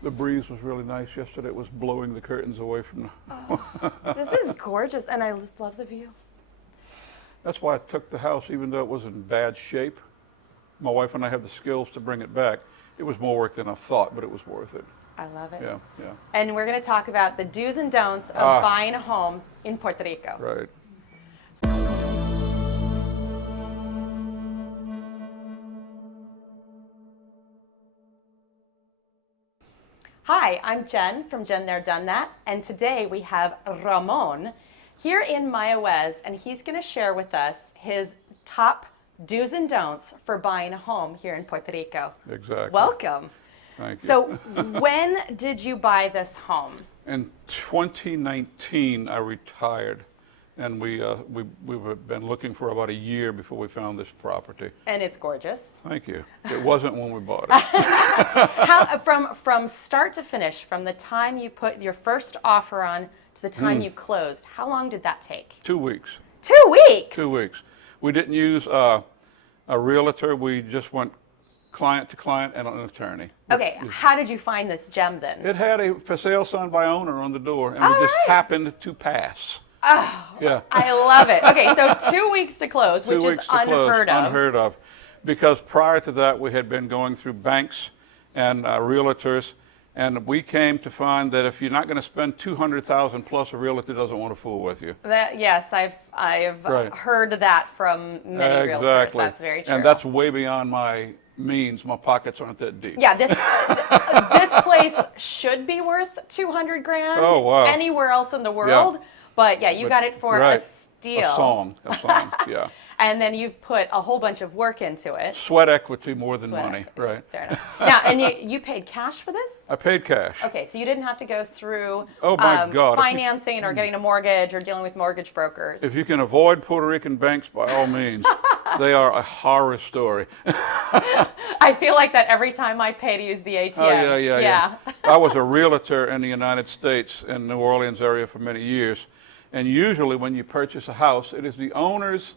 The breeze was really nice yesterday. It was blowing the curtains away from the... This is gorgeous, and I just love the view. That's why I took the house, even though it was in bad shape. My wife and I have the skills to bring it back. It was more work than I thought, but it was worth it. I love it. Yeah, yeah. And we're going to talk about the do's and don'ts of buying a home in Puerto Rico. Right. Hi, I'm Jen from JenThereDoneThat, and today we have Ramon here in Mayagüez, and he's going to share with us his top do's and don'ts for buying a home here in Puerto Rico. Exactly. Welcome. Thank you. So when did you buy this home? In 2019, I retired, and we've been looking for about a year before we found this property. And it's gorgeous. Thank you. It wasn't when we bought it. How, from start to finish, from the time you put your first offer on to the time you closed, how long did that take? 2 weeks. 2 weeks? 2 weeks. We didn't use a realtor. We just went client to client and an attorney. Okay, how did you find this gem then? It had a for sale sign by owner on the door, and we just happened to pass. Oh, yeah. I love it. Okay, so 2 weeks to close, which 2 is weeks to close, unheard of. Unheard of. Because prior to that, we had been going through banks and realtors, and we came to find that if you're not going to spend $200,000 plus, a realtor doesn't want to fool with you. Yes, I've Right. heard that from many realtors. Exactly. That's very true. And that's way beyond my means. My pockets aren't that deep. Yeah, this place should be worth 200 grand. Oh, wow. Anywhere else in the world. Yeah. But yeah, you got it for right. a steal. A song, yeah. And then you've put a whole bunch of work into it. Sweat equity more than Sweat money, equity. right? Fair enough. Now, and you paid cash for this? I paid cash. Okay, so you didn't have to go through Oh my God. financing or getting a mortgage or dealing with mortgage brokers. If you can avoid Puerto Rican banks, by all means. They are a horror story. I feel like that every time I pay to use the ATM. Oh, yeah. I was a realtor in the United States in New Orleans area for many years. And usually when you purchase a house, it is the owner's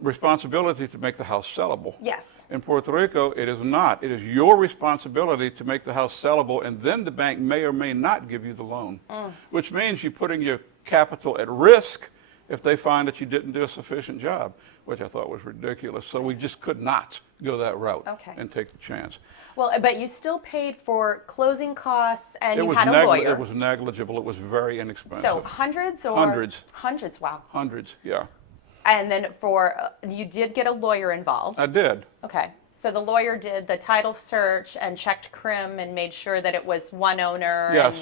responsibility to make the house sellable. Yes. In Puerto Rico, it is not. It is your responsibility to make the house sellable, and then the bank may or may not give you the loan, which means you're putting your capital at risk if they find that you didn't do a sufficient job, which I thought was ridiculous. So we just could not go that route and take the chance. Well, but you still paid for closing costs, and you had a lawyer. It was negligible. It was very inexpensive. So hundreds or? Hundreds. Hundreds, wow. Hundreds, yeah. And then you did get a lawyer involved. I did. Okay. So the lawyer did the title search and checked CRIM and made sure that it was one owner. Yes.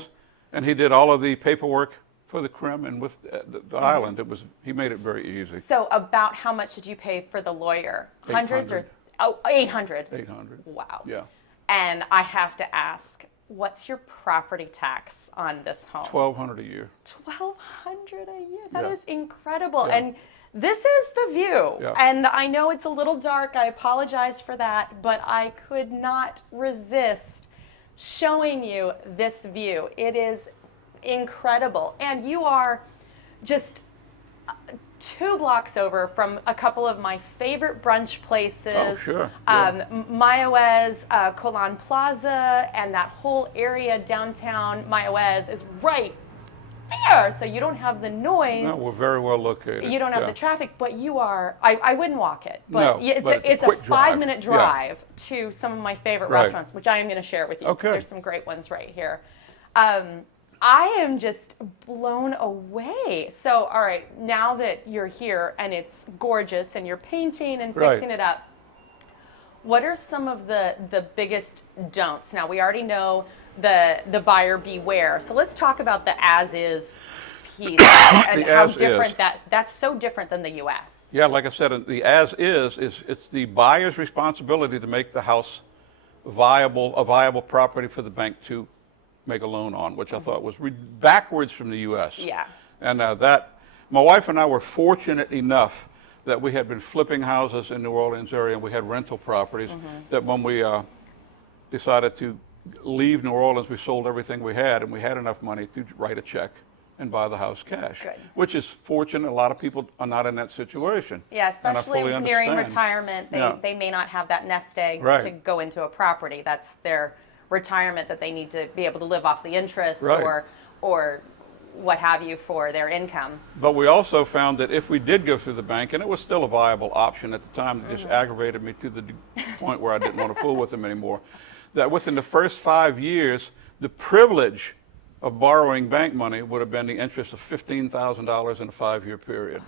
And he did all of the paperwork for the CRIM and with the island. He made it very easy. So about how much did you pay for the lawyer? Hundreds or? Oh, 800. 800. Wow. Yeah. And I have to ask, what's your property tax on this home? $1,200 a year. $1,200 a year. That Yeah. is incredible. Yeah. And this is the view. Yeah. And I know it's a little dark. I apologize for that, but I could not resist showing you this view. It is incredible. And you are just 2 blocks over from a couple of my favorite brunch places. Oh, sure. Yeah. Mayagüez, Colon Plaza, and that whole area downtown Mayagüez is right there. So you don't have the noise. No, we're very well located. You don't have the traffic, but you are, I wouldn't walk it, but No, it's a quick 5-minute drive. drive to some of my favorite Right. restaurants, which I am going to share with you. Okay. There's some great ones right here. I am just blown away. So, all right, now that you're here and it's gorgeous and you're painting and fixing it up, what are some of the biggest don'ts? Now, we already know the buyer beware. So let's talk about the as-is piece and how different that's so different than the U.S. Yeah, like I said, the as-is it's the buyer's responsibility to make the house a viable property for the bank to make a loan on, which I thought was backwards from the U.S. Yeah. And my wife and I were fortunate enough that we had been flipping houses in New Orleans area, and we had rental properties, that when we decided to leave New Orleans, we sold everything we had, and we had enough money to write a check and buy the house cash. Good. Which is fortunate. A lot of people are not in that situation. Yeah, especially fully nearing understand. retirement, they may not have that nest egg Right. to go into a property. That's their retirement that they need to be able to live off the interest Right. or what have you for their income. But we also found that if we did go through the bank, and it was still a viable option at the time, it just aggravated me to the point where I didn't want to fool with them anymore, that within the first 5 years, the privilege of borrowing bank money would have been the interest of $15,000 in a 5-year period.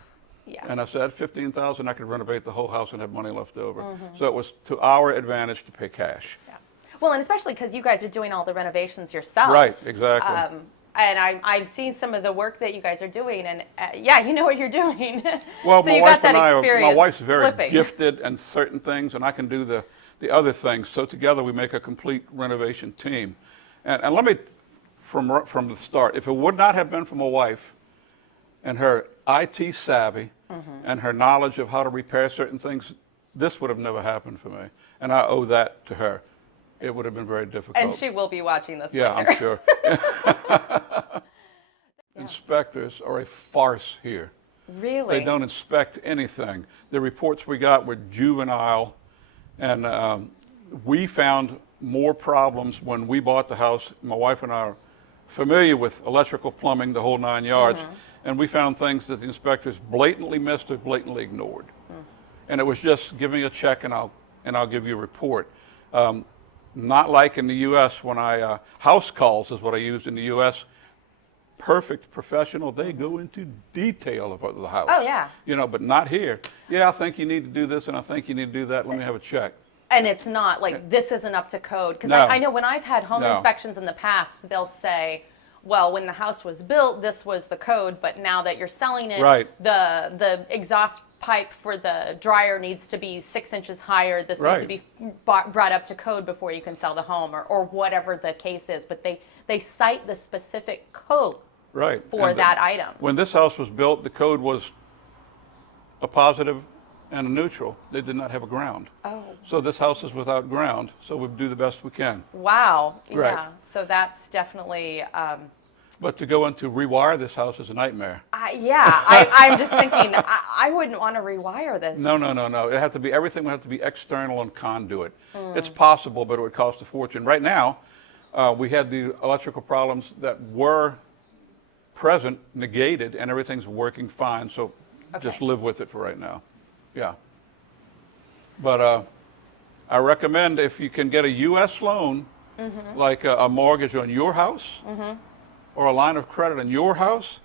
Yeah. And I said, $15,000, I could renovate the whole house and have money left over. So it was to our advantage to pay cash. Yeah. Well, and especially because you guys are doing all the renovations yourself. Right, exactly. And I've seen some of the work that you guys are doing, and yeah, you know what you're doing. Well, so my you wife got that and I, experience my wife's very flipping. gifted in certain things, and I can do the other things. So together we make a complete renovation team. And let me, from the start, if it would not have been for my wife and her IT savvy and her knowledge of how to repair certain things, this would have never happened for me. And I owe that to her. It would have been very difficult. And she will be watching this Yeah, later. I'm sure. Inspectors are a farce here. Really? They don't inspect anything. The reports we got were juvenile, and we found more problems when we bought the house. My wife and I are familiar with electrical, plumbing, the whole 9 yards, and we found things that the inspectors blatantly missed or blatantly ignored. And it was just give me a check and I'll give you a report. Not like in the U.S. when house calls is what I used in the U.S. Perfect professional, they go into detail about the house. Oh, yeah. You know, but not here. Yeah, I think you need to do this and I think you need to do that. Let me have a check. And it's not like this isn't up to code. Because No. I know when I've had home No. inspections in the past, they'll say, well, when the house was built, this was the code, but now that you're selling it, Right. the exhaust pipe for the dryer needs to be 6 inches higher. This needs to Right. be brought up to code before you can sell the home, or whatever the case is. But they cite the specific code Right. for And that item. When this house was built, the code was a positive and a neutral. They did not have a ground. Oh, So this house is without ground, so we do the best we can. wow. Right. Yeah. So that's definitely. But to go in to rewire this house is a nightmare. I'm just thinking, I wouldn't want to rewire this. No. It had to be, everything would have to be external and conduit. It's possible, but it would cost a fortune. Right now, we had the electrical problems that were present negated, and everything's working fine. So just Okay. live with it for right now. Yeah. But I recommend if you can get a U.S. loan, like a mortgage on your house, or a line of credit on your house,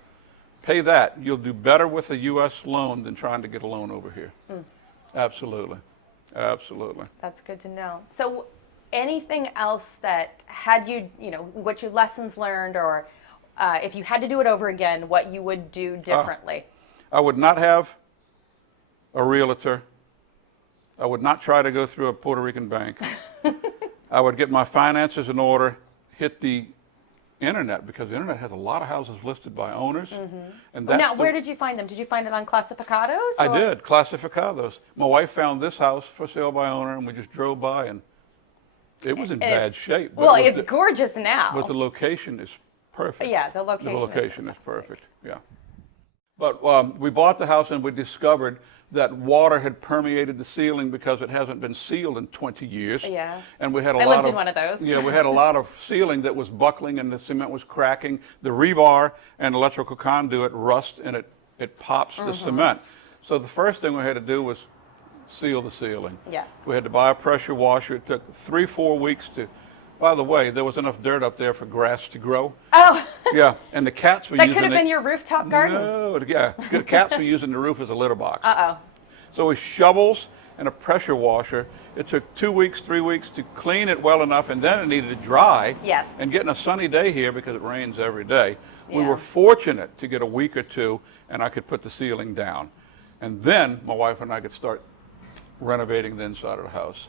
pay that. You'll do better with a U.S. loan than trying to get a loan over here. Absolutely. Absolutely. That's good to know. So anything else that had you, what your lessons learned, or if you had to do it over again, what you would do differently? I would not have a realtor. I would not try to go through a Puerto Rican bank. I would get my finances in order, hit the internet, because the internet has a lot of houses listed by owners. And that's Now, where did you find them? Did you find it on Clasificados? I or- did, Clasificados. My wife found this house for sale by owner, and we just drove by, and it was in bad shape. But Well, it was it's gorgeous now. But the location is perfect. Yeah, the location The is location is fantastic. perfect, yeah. But we bought the house and we discovered that water had permeated the ceiling because it hasn't been sealed in 20 years. Yes. And we had a I lot lived of in one of those. Yeah, we had a lot of ceiling that was buckling and the cement was cracking. The rebar and electrical conduit rust and it pops the cement. So the first thing we had to do was seal the ceiling. Yes. We had to buy a pressure washer. It took 3-4 weeks to. By the way, there was enough dirt up there for grass to grow. Oh, Yeah, and the cats were that using could have it. been your rooftop garden. No, the cats were using the roof as a litter box. Uh-oh. So with shovels and a pressure washer, it took 2 weeks, 3 weeks to clean it well enough, and then it needed to dry. Yes. And getting a sunny day here, because it rains every day, we Yeah. were fortunate to get a week or two, and I could put the ceiling down. And then my wife and I could start renovating the inside of the house.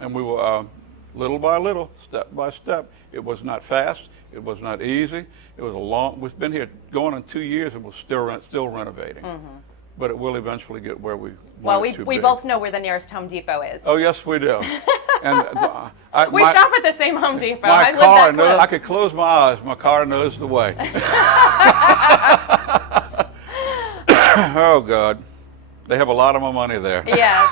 And we were little by little, step by step. It was not fast. It was not easy. It was a long. We've been here going on 2 years, and we're still renovating. But it will eventually get where we Well, want it to we be. both know where the nearest Home Depot is. Oh yes, we do. And We shop at the same Home Depot. My I've car lived that knows. close. I could close my eyes. My car knows the way. Oh God. They have a lot of my money there. Yes.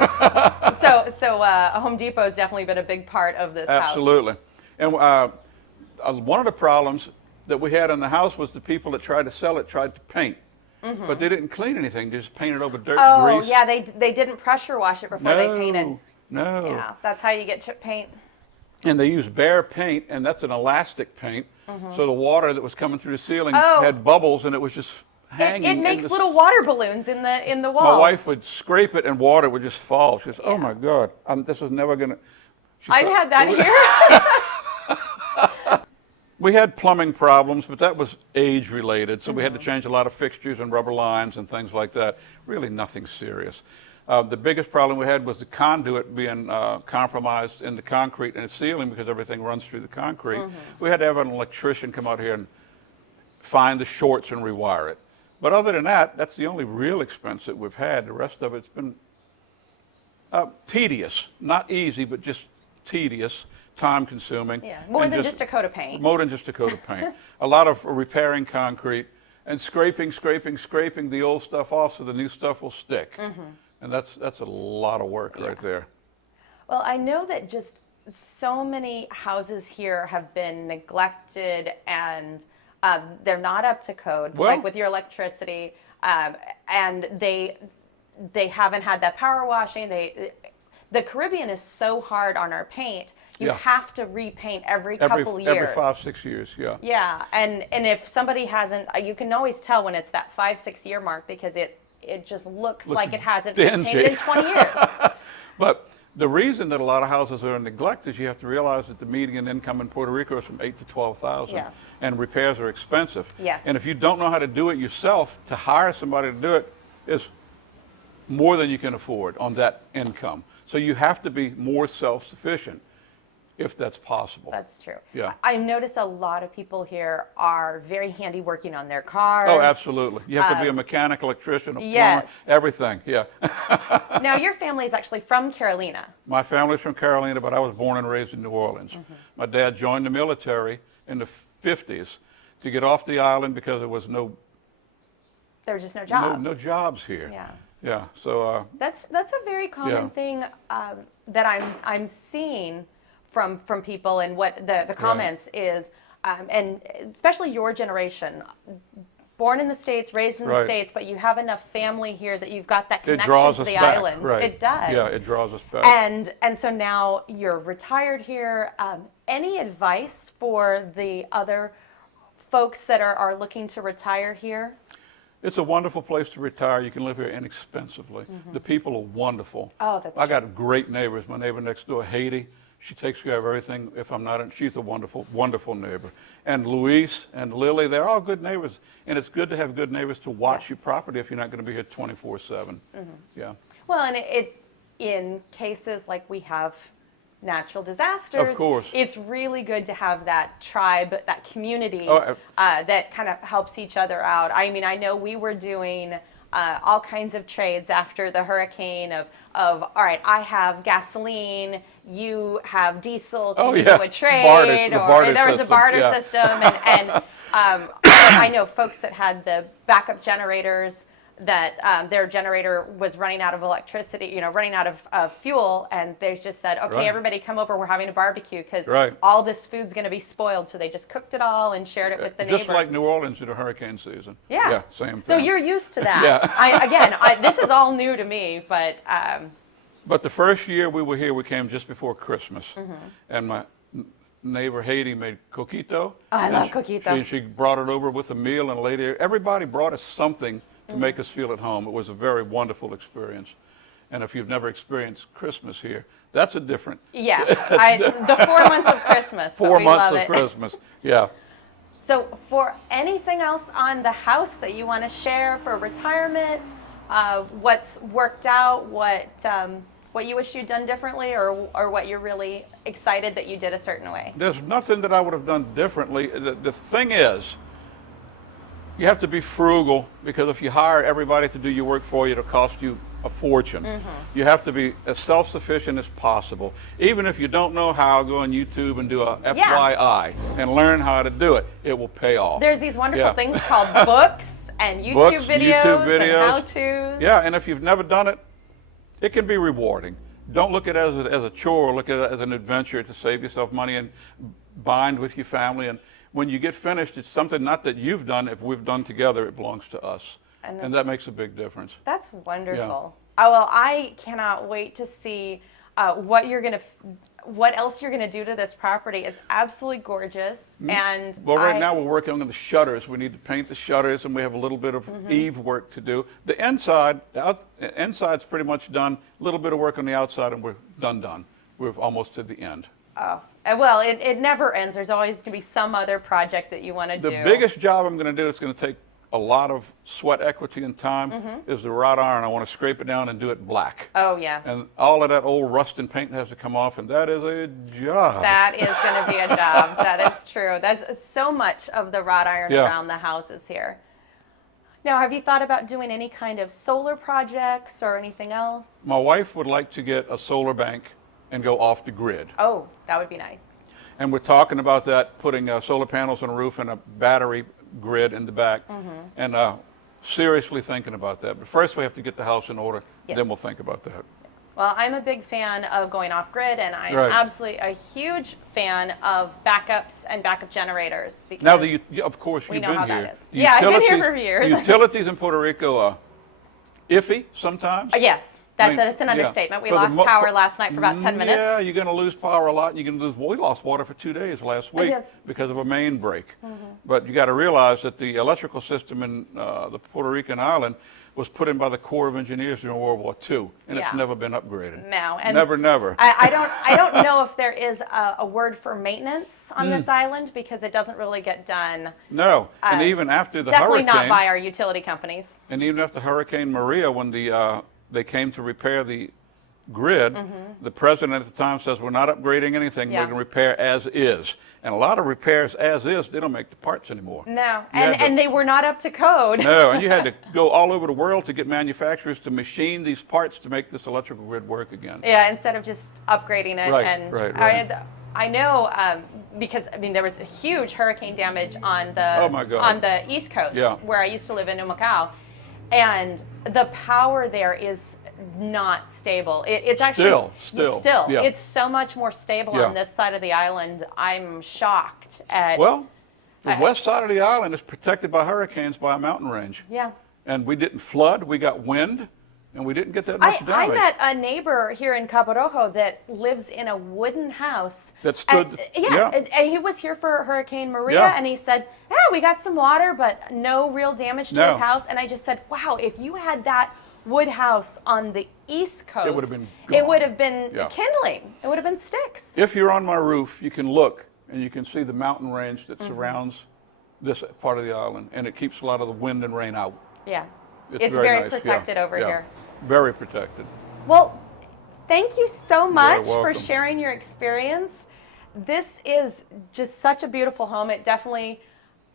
So Home Depot has definitely been a big part of this house. Absolutely. And one of the problems that we had in the house was the people that tried to sell it tried to paint. But they didn't clean anything. They just painted over dirt and grease. Oh, yeah, they didn't pressure wash it before they painted. No. Yeah, that's how you get chip paint. And they used bare paint, and that's an elastic paint. So the water that was coming through the ceiling had bubbles, and it was just hanging. It makes little water balloons in the walls. My wife would scrape it, and water would just fall. She says, "Oh my God, this is never gonna." I've had that here. We had plumbing problems, but that was age related, so we had to change a lot of fixtures and rubber lines and things like that. Really nothing serious. The biggest problem we had was the conduit being compromised in the concrete and the ceiling because everything runs through the concrete. We had to have an electrician come out here and find the shorts and rewire it. But other than that, that's the only real expense that we've had. The rest of it's been tedious, not easy, but just tedious, time consuming. Yeah, more than just a coat of paint. More than just a coat of paint. A lot of repairing concrete and scraping the old stuff off so the new stuff will stick. And that's a lot of work right there. Well, I know that just so many houses here have been neglected and they're not up to code, Well, like with your electricity, and they haven't had that power washing. The Caribbean is so hard on our paint. You have to repaint every couple years. Every 5-6 years, yeah. Yeah, and if somebody hasn't, you can always tell when it's that 5-6 year mark because it just looks like it hasn't been painted in 20 years. But the reason that a lot of houses are in neglect is you have to realize that the median income in Puerto Rico is from $8,000 to $12,000, Yes. and repairs are expensive. Yes. And if you don't know how to do it yourself, to hire somebody to do it is more than you can afford on that income. So you have to be more self-sufficient if that's possible. That's true. Yeah. I've noticed a lot of people here are very handy working on their cars. Oh, absolutely. You have to be a mechanic, electrician, a plumber, Yes. everything, yeah. Now, your family is actually from Carolina. My family's from Carolina, but I was born and raised in New Orleans. My dad joined the military in the 50s to get off the island because there was no There's just no jobs. no jobs here. Yeah. Yeah. So That's a very common thing that I'm seeing from people, and what the comments is, and especially your generation, born in the States, raised in the States, but you have enough family here that you've got that it connection draws to us the back. island. Right. It does. Yeah, it draws us back. And so now you're retired here. Any advice for the other folks that are looking to retire here? It's a wonderful place to retire. You can live here inexpensively. The people are wonderful. Oh, that's I got great neighbors. My neighbor next door, Haiti, she takes care of everything. If I'm not in, she's a wonderful, wonderful neighbor. And Luis and Lily, they're all good neighbors. And it's good to have good neighbors to watch your property if you're not going to be here 24/7. Yeah. Well, and it in cases like we have natural disasters, Of course. it's really good to have that tribe, that community Oh, that kind of helps each other out. I mean, I know we were doing all kinds of trades after the hurricane of all right, I have gasoline, you have diesel, can we do a trade? There was a barter system, and I know folks that had the backup generators that their generator was running out of electricity, running out of fuel, and they just said, okay, everybody come over, we're having a barbecue because all this food's going to be spoiled. So they just cooked it all and shared it with the neighbors. Just like New Orleans in a hurricane season. Yeah. Yeah, same thing. So you're used to that. This is all new to me, but. But the first year we were here, we came just before Christmas. And my neighbor Haiti made coquito. Oh, I love coquito. She brought it over with a meal, and a lady, everybody brought us something to make us feel at home. It was a very wonderful experience. And if you've never experienced Christmas here, that's a different. Yeah, the 4 months of Christmas. 4 months of Christmas, yeah. So for anything else on the house that you want to share for retirement, what's worked out, what you wish you'd done differently, or what you're really excited that you did a certain way? There's nothing that I would have done differently. The thing is, you have to be frugal, because if you hire everybody to do your work for you, it'll cost you a fortune. You have to be as self-sufficient as possible. Even if you don't know how, go on YouTube and do a FYI and learn how to do it. It will pay off. There's these wonderful things called books and Books, YouTube videos and videos. how-tos. Yeah, and if you've never done it, it can be rewarding. Don't look at it as a chore. Look at it as an adventure to save yourself money and bind with your family. And when you get finished, it's something not that you've done. If we've done together, it belongs to us. And that makes a big difference. That's wonderful. Oh, well, I cannot wait to see what else you're gonna do to this property. It's absolutely gorgeous. And well, right now we're working on the shutters. We need to paint the shutters, and we have a little bit of eave work to do. The inside's pretty much done. A little bit of work on the outside, and we're done. We're almost to the end. Oh, well, it never ends. There's always gonna be some other project that you want to do. The biggest job I'm going to do, it's going to take a lot of sweat equity and time, is the wrought iron. I want to scrape it down and do it black. Oh, yeah. And all of that old rust and paint has to come off, and that is a job. That is going to be a job. That is true. There's so much of the wrought iron around the houses here. Now, have you thought about doing any kind of solar projects or anything else? My wife would like to get a solar bank and go off the grid. Oh, that would be nice. And we're talking about that, putting solar panels on the roof and a battery grid in the back, and seriously thinking about that. But first we have to get the house in order, then we'll think about that. Well, I'm a big fan of going off grid, and I'm absolutely a huge fan of backups and backup generators. Because now, of course, you've know been how here. that is. Yeah, I've been here for years. Utilities in Puerto Rico are iffy sometimes. Yes. That's an understatement. We lost power last night for about 10 minutes. Yeah, you're going to lose power a lot. You're going to lose. We lost water for 2 days last week because of a main break. But you got to realize that the electrical system in the Puerto Rican island was put in by the Corps of Engineers during World War II, and it's never been upgraded. No, and never. I don't know if there is a word for maintenance on this island because it doesn't really get done. No, and even after the definitely hurricane, not by our utility companies. And even after Hurricane Maria, when they came to repair the grid, the president at the time says, we're not upgrading anything, we're going to repair as is. And a lot of repairs as is, they don't make the parts anymore. No, and they were not up to code. No, and you had to go all over the world to get manufacturers to machine these parts to make this electrical grid work again. Yeah, instead of just upgrading it. Right. I know because there was a huge hurricane damage on the East Coast where I used to live in Humacao. And the power there is not stable. It's actually still. Yeah. It's so much more stable on this side of the island. I'm shocked at. Well, the west side of the island is protected by hurricanes by a mountain range. Yeah. And we didn't flood. We got wind, and we didn't get that much damage. I met a neighbor here in Cabo Rojo that lives in a wooden house. That stood. And he was here for Hurricane Maria, and he said, we got some water, but no real damage to his house. And I just said, wow, if you had that wood house on the East Coast, it would have been kindling. It would have been sticks. If you're on my roof, you can look, and you can see the mountain range that surrounds this part of the island, and it keeps a lot of the wind and rain out. Yeah. It's very nice. protected over here. Very protected. Well, thank you so much for welcome. sharing your experience. This is just such a beautiful home. It definitely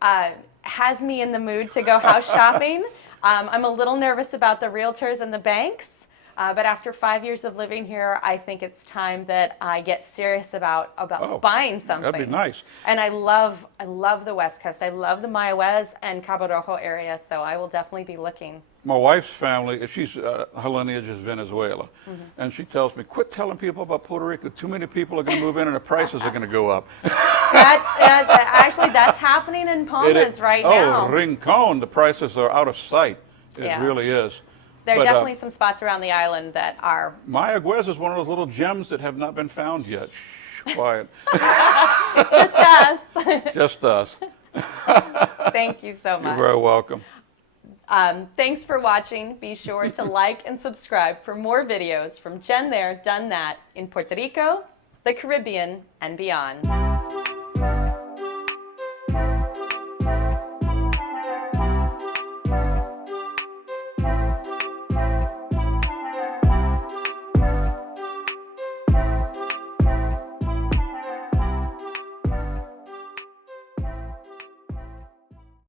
has me in the mood to go house shopping. I'm a little nervous about the realtors and the banks, but after 5 years of living here, I think it's time that I get serious about buying something. That'd be nice. And I love the West Coast. I love the Mayagüez and Cabo Rojo area, so I will definitely be looking. My wife's family, her lineage is Venezuela, and she tells me, quit telling people about Puerto Rico. Too many people are going to move in and the prices are going to go up. Actually, that's happening in Palmas right now. Oh, Rincon, the prices are out of sight. It really is. There are definitely some spots around the island that are. Mayagüez is one of those little gems that have not been found yet. Shh, quiet. Just us. Just us. Thank you so much. You're very welcome. Thanks for watching. Be sure to like and subscribe for more videos from Jen There, Done That in Puerto Rico, the Caribbean, and beyond.